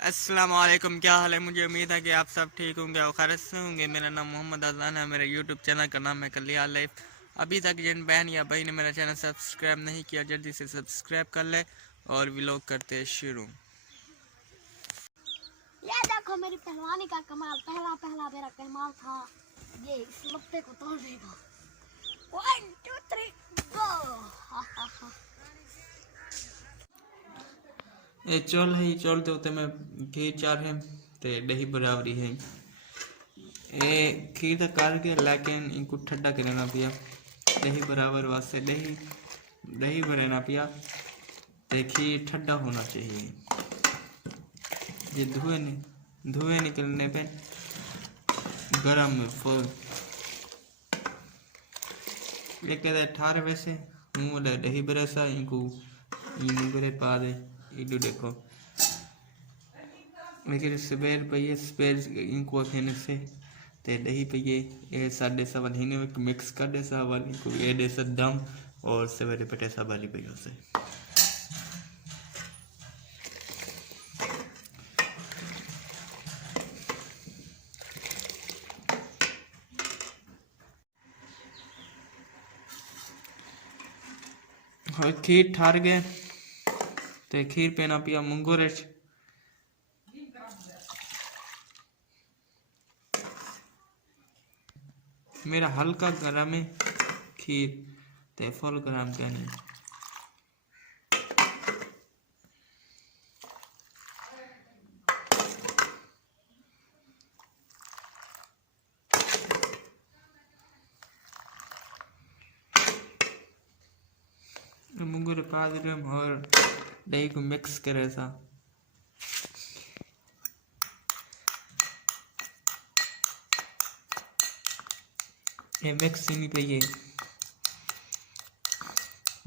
अस्सलाम वालेकुम, क्या हाल है। मुझे उम्मीद है कि आप सब ठीक होंगे और खैरियत से होंगे। मेरा नाम मोहम्मद अज़ान है। मेरे यूट्यूब चैनल का नाम है कलिया लाइफ। अभी तक जिन बहन या भाई ने मेरा चैनल सब्सक्राइब नहीं किया, जल्दी से सब्सक्राइब कर ले और व्लॉग करते शुरू। ये देखो मेरी पहलवानी का कमाल। पहला मेरा कमाल था ये, इस लपटे को तोड़ देगा। 1 2 3 गो। ये चौल है, चौल तो होते मैं खीर चार है ते दही बराबरी है। ये खीर तो कर के लेकिन इनको ठंडा करना पिया दही बराबर वास्ते। दही बनाना पिया ते खीर ठंडा होना चाहिए। ये धुएं निकलने पे गरम में फुल ये कहते ठार वैसे हूँ दही बरसा इनको इनको पा दे। इडू देखो लेकिन स्पेर पहिए स्पेर इनको खेने से ते दही पहिए ये साढ़े सवाल ही मिक्स कर दे सवाल इनको ये दे दम और सवेरे पटे सवाली पहियों से और खीर ठार गए ते खीर पे ना पिया मुंगोरेच। मेरा हल्का गरम है खीर ते फुल गरम क्या नहीं। मुंगरे पा दे और दही को मिक्स करे सा ये मिक्स नहीं पे ये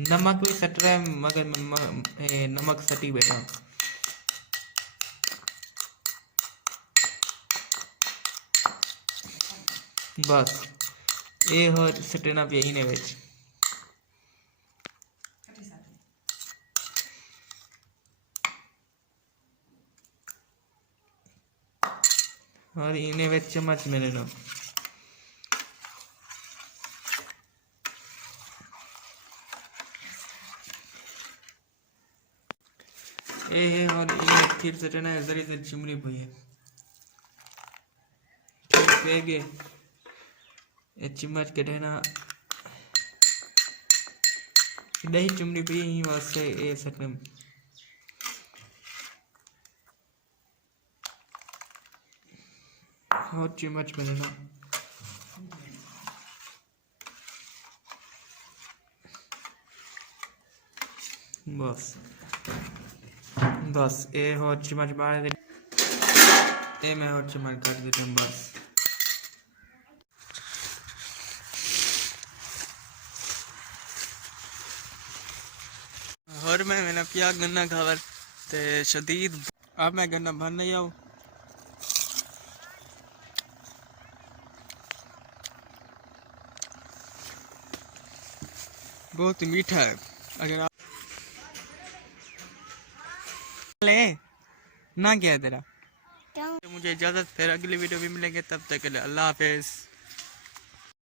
नमक भी सट रहा है मगर नमक सटी बैठा। बस ये हो सटना पे इन्हें बेच और इन्हें बेच चम्मच मेरे लो ये है। और ये खीर सटना है जरी से चिमड़ी भई है ठीक है। ये चम्मच के देना दही चिमड़ी पे ही वास्ते ये सटन और चम्मच में देना बस बस ये हो चम्मच मार दे ये मैं और चम्मच कर देता हूँ बस। और मैंने पिया गन्ना खावर ते शदीद। अब मैं गन्ना भर नहीं आऊँ बहुत मीठा है। अगर आप ले ना क्या तेरा मुझे इजाज़त, फिर अगली वीडियो भी मिलेंगे, तब तक के लिए अल्लाह हाफिज़।